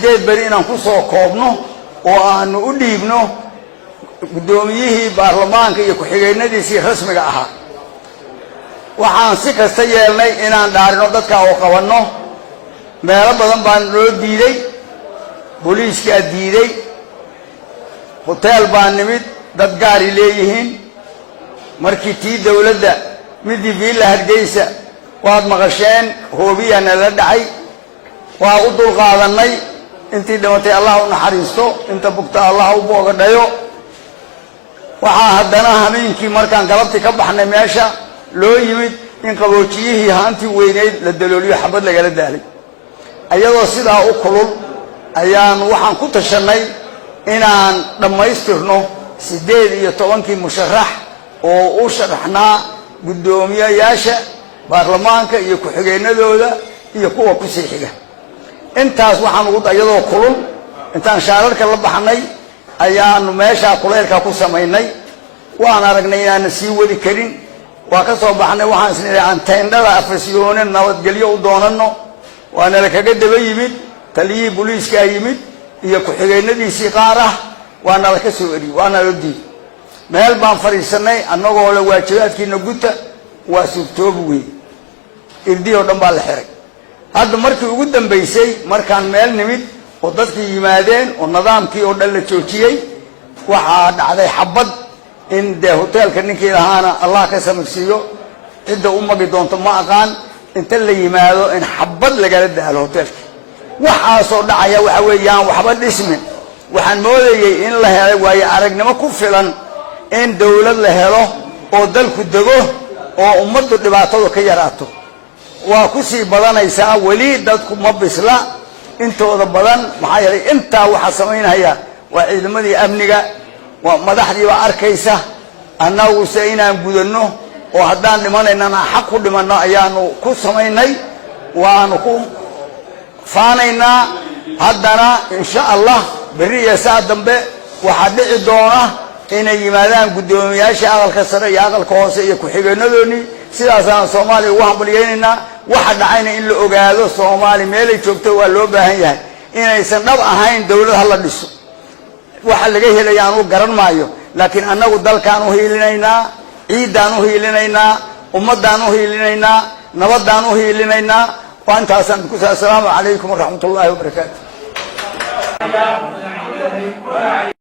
sideed bari inaan ku soo koobno oo aanu u dhiibno gudoomiyihii baarlamaanka iyo ku-xigeenadiisii rasmiga ahaa waxaan si kasta yeelnay inaan dhaarino dadka oo qabanno meelo badan baan loo diiday booliiska diiday hotel baan nimid dad gaari leeyihiin markii tii dawladda midii Villa Hargeysa waad maqasheen hoobiyana la dhacay waa u dul qaadanay intii dhimatay Allah u naxariisto inta bugta Allah u boogadhayo waxaa haddana habeenkii markaan galabtii ka baxnay meesha loo yimid in qaboojiyihii haantii weyneyd la dalooliyo xabad lagala daalay ayadoo sidaa u kulul ayaan waxaan ku tashanay inaan dhammaystirno 18 musharax oo u sharaxnaa gudoomiyayaasha baarlamaanka iyo ku-xigeenadooda iyo kuwa ku sii xiga intaas waxaan ugu ayadoo kulul intaan shaararka la baxnay ayaanu meesha kuleelka ku sameynay waan aragnay inaan sii wadi karin waa ka soo baxnay waxaan isnaa aan teendhada afasiyoone nabadgelyo u doonano waana la kaga daba yimid taliyii booliiska yimid iyo ku-xigeenadiisii qaar ah waana la ka soo eri waana la diiday meel baan fariisanay annagoo la waajibaadkiina guta waa suurtoob weey irdiyo dhan baa la xiray hadda markii ugu dambeysay markaan meel nimid oo dadkii yimaadeen oo nidaamkii oo dhan la joojiyay waxaa dhacday xabad in de hotelka ninkii lahaana Allah ka samaysiyo cidda u magi doonto ma aqaan inta la yimaado in xabad lagala daalo hotelka waxa soo dhacaya waxa weeyaan waxba dhismin waxaan moodayay in la helay way aragnimo ku filan in dawlad la helo oo dalku dago oo ummaddu dhibaato ka yaraato waa ku sii badanaysaa wali dadku ma bisla intooda badan maxay yahay inta waxa sameynaya waa ciidamadii amniga waa madaxdii waa arkaysa annagu inaan gudano oo haddaan dhimanayna xaq ku dhimano ayaanu ku sameynay waanu ku faanayna haddana insha Allah bariya saa dambe waxa dhici doona inay yimaadaan gudoomiyaasha aqalka sare iyo aqalka hoose iyo ku-xigeenadooni sidaasaan Soomaaliya ugu hambalyeynayna waxa dhacayna in la ogaado Soomaali meel ay joogto waa loo baahan yahay inaysan dhab ahayn dawlad la dhiso waxa laga helayaan uu garan maayo laakiin annagu dalkaan u hiilinaynaa ciidaan u hiilinaynaa ummadaan u hiilinaynaa nabadaan u hiilinaynaa waantaasan ku salaamu calaykum wa rahmatullaahi wa barakaatuh